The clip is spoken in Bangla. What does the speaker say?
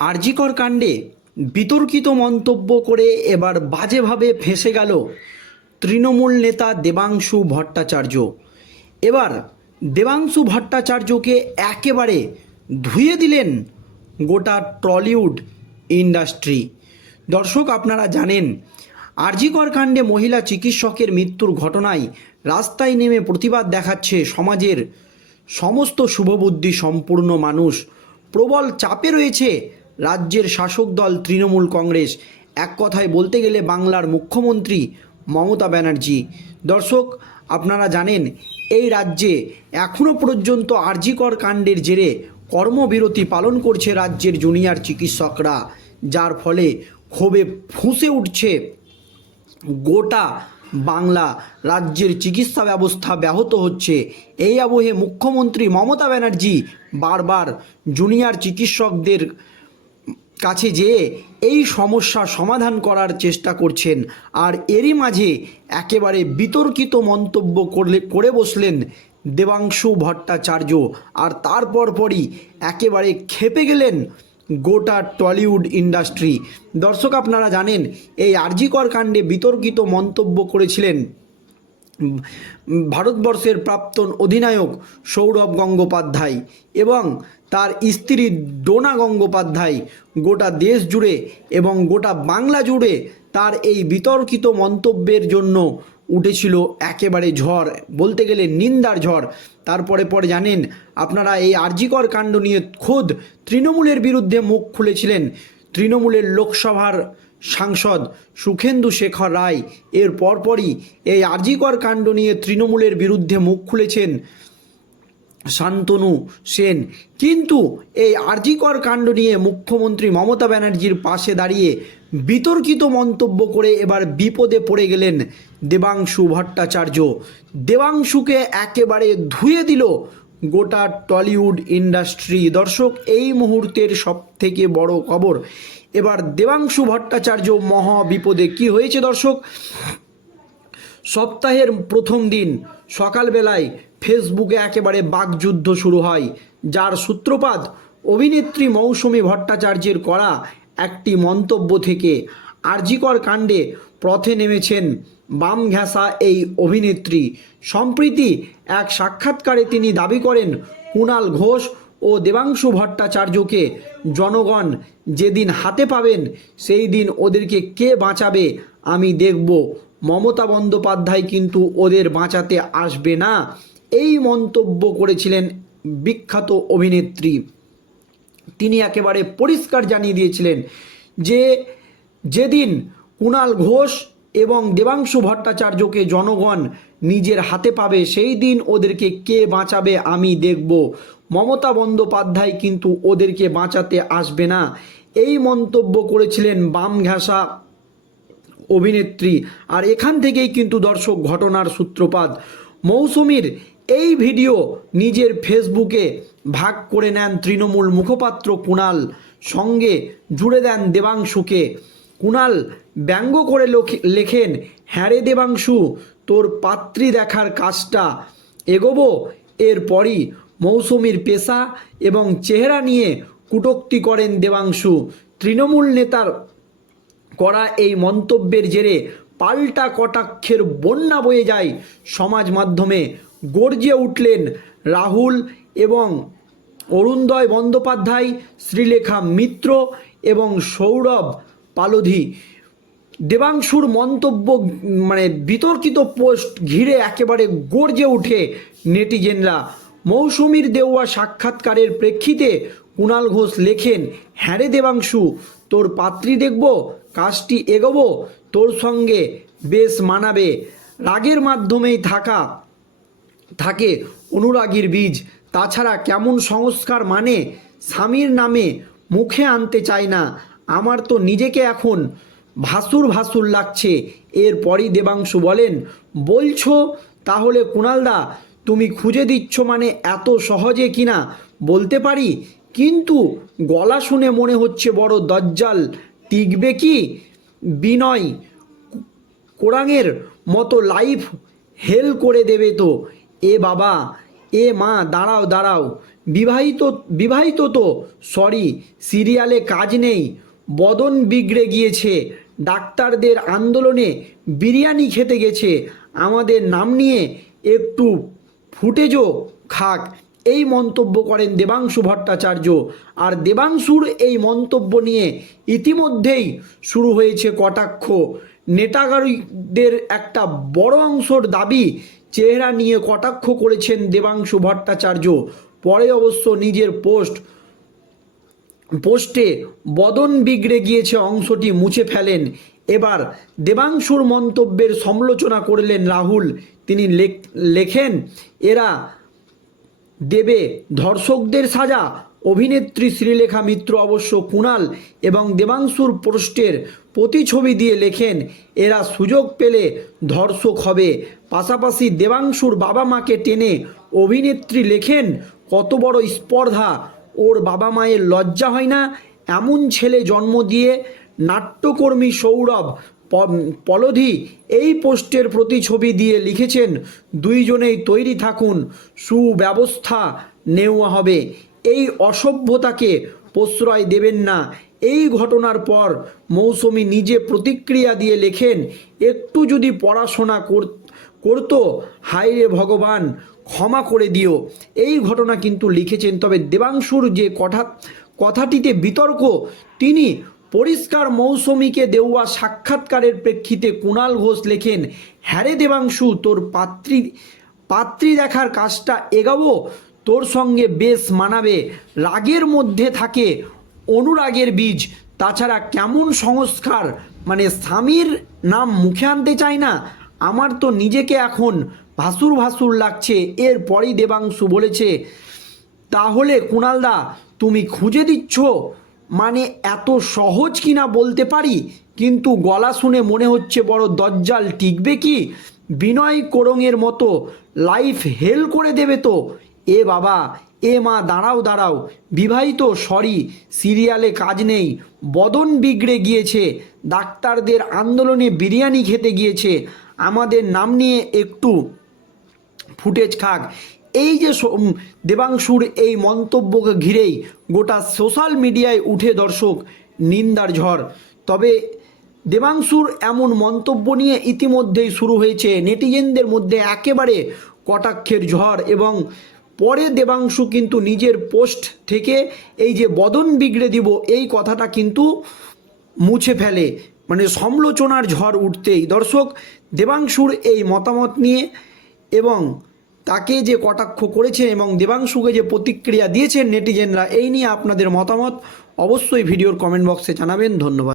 আরজিকর কাণ্ডে বিতর্কিত মন্তব্য করে এবার বাজেভাবে ফেঁসে গেল তৃণমূল নেতা দেবাংশু ভট্টাচার্য। এবার দেবাংশু ভট্টাচার্যকে একেবারে ধুয়ে দিলেন গোটা টলিউড ইন্ডাস্ট্রি। দর্শক, আপনারা জানেন, আরজিকর কাণ্ডে মহিলা চিকিৎসকের মৃত্যুর ঘটনায় রাস্তায় নেমে প্রতিবাদ দেখাচ্ছে সমাজের সমস্ত শুভবুদ্ধি সম্পূর্ণ মানুষ। প্রবল চাপে রয়েছে রাজ্যের শাসক দল তৃণমূল কংগ্রেস। এক কথায় বলতে গেলে বাংলার মুখ্যমন্ত্রী মমতা ব্যানার্জি। দর্শক, আপনারা জানেন, এই রাজ্যে এখনও পর্যন্ত আরজিকর কাণ্ডের জেরে কর্মবিরতি পালন করছে রাজ্যের জুনিয়র চিকিৎসকরা, যার ফলে ক্ষোভে ফুঁসে উঠছে গোটা বাংলা। রাজ্যের চিকিৎসা ব্যবস্থা ব্যাহত হচ্ছে। এই আবহে মুখ্যমন্ত্রী মমতা ব্যানার্জি বারবার জুনিয়র চিকিৎসকদের কাছে যেয়ে এই সমস্যা সমাধান করার চেষ্টা করছেন। আর এরই মাঝে একেবারে বিতর্কিত মন্তব্য করলে, করে বসলেন দেবাংশু ভট্টাচার্য। আর তারপর পরই একেবারে খেপে গেলেন গোটা টলিউড ইন্ডাস্ট্রি। দর্শক, আপনারা জানেন, এই আরজিকর কাণ্ডে বিতর্কিত মন্তব্য করেছিলেন ভারতবর্ষের প্রাক্তন অধিনায়ক সৌরভ গঙ্গোপাধ্যায় এবং তার স্ত্রী ডোনা গঙ্গোপাধ্যায় গোটা দেশ জুড়ে এবং গোটা বাংলা জুড়ে তার এই বিতর্কিত মন্তব্যের জন্য উঠেছিল একেবারে ঝড়, বলতে গেলে নিন্দার ঝড়। তারপরে পরে জানেন, আপনারা এই আরজিকর কাণ্ড নিয়ে খোদ তৃণমূলের বিরুদ্ধে মুখ খুলেছিলেন। তৃণমূলের লোকসভার সাংসদ সুখেন্দু শেখর রায় এর পরপরই এই আরজিকর কাণ্ড নিয়ে তৃণমূলের বিরুদ্ধে মুখ খুলেছেন। শান্তনু সেন। কিন্তু এই আরজিকর কাণ্ড নিয়ে মুখ্যমন্ত্রী মমতা ব্যানার্জির পাশে দাঁড়িয়ে বিতর্কিত মন্তব্য করে এবার বিপদে পড়ে গেলেন দেবাংশু ভট্টাচার্য। দেবাংশুকে একেবারে ধুয়ে দিল গোটা টলিউড ইন্ডাস্ট্রি। দর্শক, এই মুহূর্তের সব থেকে বড় খবর, এবার দেবাংশু ভট্টাচার্য মহা বিপদে কি হয়েছে দর্শক? সপ্তাহের প্রথম দিন, সকালবেলায় ফেসবুকে একেবারে বাকযুদ্ধ শুরু হয়, যার সূত্রপাত অভিনেত্রী মৌসুমী ভট্টাচার্যের করা একটি মন্তব্য থেকে আরজিকর কাণ্ডে পথে নেমেছেন বাম ঘেঁষা এই অভিনেত্রী। সম্প্রীতি এক সাক্ষাৎকারে তিনি দাবি করেন, কুণাল ঘোষ ও দেবাংশু ভট্টাচার্যকে জনগণ যেদিন হাতে পাবেন, সেই দিন ওদেরকে কে বাঁচাবে আমি দেখব। মমতা বন্দ্যোপাধ্যায় কিন্তু ওদের বাঁচাতে আসবে না। এই মন্তব্য করেছিলেন বিখ্যাত অভিনেত্রী। তিনি একেবারে পরিষ্কার জানিয়ে দিয়েছিলেন যে, যেদিন কুণাল ঘোষ এবং দেবাংশু ভট্টাচার্যকে জনগণ নিজের হাতে পাবে, সেই দিন ওদেরকে কে বাঁচাবে আমি দেখব। মমতা বন্দ্যোপাধ্যায় কিন্তু ওদেরকে বাঁচাতে আসবে না। এই মন্তব্য করেছিলেন বাম ঘেঁষা অভিনেত্রী। আর এখান থেকেই কিন্তু দর্শক ঘটনার সূত্রপাত। মৌসুমীর এই ভিডিও নিজের ফেসবুকে ভাগ করে নেন তৃণমূল মুখপাত্র কুণাল, সঙ্গে জুড়ে দেন দেবাংশুকে। কুণাল ব্যঙ্গ করে লেখেন হ্যাঁ রে দেবাংশু, তোর পাত্রী দেখার কাজটা এগোবো। এরপরই মৌসুমীর পেশা এবং চেহারা নিয়ে কটূক্তি করেন দেবাংশু। তৃণমূল নেতার করা এই মন্তব্যের জেরে পাল্টা কটাক্ষের বন্যা বয়ে যায় সমাজ মাধ্যমে। গর্জে উঠলেন রাহুল এবং অরুণদয় বন্দ্যোপাধ্যায়, শ্রীলেখা মিত্র এবং সৌরভ পালোধি। দেবাংশুর মন্তব্য মানে বিতর্কিত পোস্ট ঘিরে একেবারে গর্জে উঠে নেটিজেনরা। মৌসুমীর দেওয়া সাক্ষাৎকারের প্রেক্ষিতে কুণাল ঘোষ লেখেন হ্যাঁ রে দেবাংশু, তোর পাত্রী দেখব, কাজটি এগোবো, তোর সঙ্গে বেশ মানাবে। রাগের মাধ্যমেই থাকা থাকে অনুরাগীর বীজ। তাছাড়া কেমন সংস্কার মানে স্বামীর নামে মুখে আনতে চায় না। আমার তো নিজেকে এখন ভাসুর ভাসুর লাগছে। এরপরই দেবাংশু বলেন, বলছো, তাহলে কুণালদা, তুমি খুঁজে দিচ্ছ মানে এত সহজে কিনা বলতে পারি? কিন্তু গলা শুনে মনে হচ্ছে বড় দজ্জাল। টিকবে কি? বিনয় কোরাঙের মতো লাইফ হেল করে দেবে তো। এ বাবা, এ মা, দাঁড়াও দাঁড়াও। বিবাহিত বিবাহিত তো সরি সিরিয়ালে কাজ নেই। বদন বিগড়ে গিয়েছে। ডাক্তারদের আন্দোলনে বিরিয়ানি খেতে গেছে। আমাদের নাম নিয়ে একটু ফুটেজও খাক। এই মন্তব্য করেন দেবাংশু ভট্টাচার্য। আর দেবাংশুর এই মন্তব্য নিয়ে ইতিমধ্যেই শুরু হয়েছে কটাক্ষ। নেটাগারীদের একটা বড় অংশর দাবি চেহারা নিয়ে কটাক্ষ করেছেন দেবাংশু ভট্টাচার্য। পরে অবশ্য নিজের পোস্ট, পোস্টে বদন বিগড়ে গিয়েছে অংশটি মুছে ফেলেন। এবার দেবাংশুর মন্তব্যের সমালোচনা করলেন রাহুল। তিনি লেখ- লেখেন, এরা দেবে ধর্ষকদের সাজা অভিনেত্রী শ্রীলেখা মিত্র অবশ্য কুণাল এবং দেবাংশুর পোস্টের প্রতিছবি দিয়ে লেখেন, এরা সুযোগ পেলে ধর্ষক হবে। পাশাপাশি দেবাংশুর বাবা মাকে টেনে অভিনেত্রী লেখেন, কত বড় স্পর্ধা, ওর বাবা মায়ের লজ্জা হয় না? এমন ছেলে জন্ম দিয়ে নাট্যকর্মী সৌরভ পলধি এই পোস্টের প্রতিছবি দিয়ে লিখেছেন, দুইজনেই তৈরি থাকুন, সুব্যবস্থা নেওয়া হবে। এই অসভ্যতাকে প্রশ্রয় দেবেন না। এই ঘটনার পর মৌসুমী নিজে প্রতিক্রিয়া দিয়ে লেখেন, একটু যদি পড়াশোনা কর- করতো হায় রে ভগবান, ক্ষমা করে দিও। এই ঘটনা কিন্তু লিখেছেন, তবে দেবাংশুর যে কথা, কথাটিতে বিতর্ক, তিনি পরিষ্কার মৌসুমীকে দেওয়া সাক্ষাৎকারের প্রেক্ষিতে কুণাল ঘোষ লেখেন হ্যারে দেবাংশু, তোর পাত্রী পাত্রী দেখার কাজটা এগাবো তোর সঙ্গে বেশ মানাবে। রাগের মধ্যে থাকে অনুরাগের বীজ। তাছাড়া কেমন সংস্কার? মানে স্বামীর নাম মুখে আনতে চায় না। আমার তো নিজেকে এখন ভাসুর ভাসুর লাগছে। এরপরই দেবাংশু বলেছে, তাহলে কুণালদা, তুমি খুঁজে দিচ্ছ? মানে এত সহজ কিনা বলতে পারি? কিন্তু গলা শুনে মনে হচ্ছে বড় দজ্জাল টিকবে কি? বিনয় কোরঙের মতো লাইফ হেল করে দেবে তো। এ বাবা, এ মা, দাঁড়াও দাঁড়াও। বিবাহিত, সরি, সিরিয়ালে কাজ নেই। বদন বিগড়ে গিয়েছে। ডাক্তারদের আন্দোলনে বিরিয়ানি খেতে গিয়েছে। আমাদের নাম নিয়ে একটু ফুটেজ খাক। এই যে দেবাংশুর এই মন্তব্যকে ঘিরেই গোটা সোশ্যাল মিডিয়ায় উঠে দর্শক নিন্দার ঝড়। তবে দেবাংশুর এমন মন্তব্য নিয়ে ইতিমধ্যেই শুরু হয়েছে। নেটিজেনদের মধ্যে একেবারে কটাক্ষের ঝড় এবং পরে দেবাংশু কিন্তু নিজের পোস্ট থেকে এই যে বদন বিগড়ে দিব, এই কথাটা কিন্তু মুছে ফেলে। মানে সমালোচনার ঝড় উঠতেই। দর্শক, দেবাংশুর এই মতামত নিয়ে এবং তাকে যে কটাক্ষ করেছে এবং দেবাংশুকে যে প্রতিক্রিয়া দিয়েছেন নেটিজেনরা, এই নিয়ে আপনাদের মতামত অবশ্যই ভিডিওর কমেন্ট বক্সে জানাবেন। ধন্যবাদ।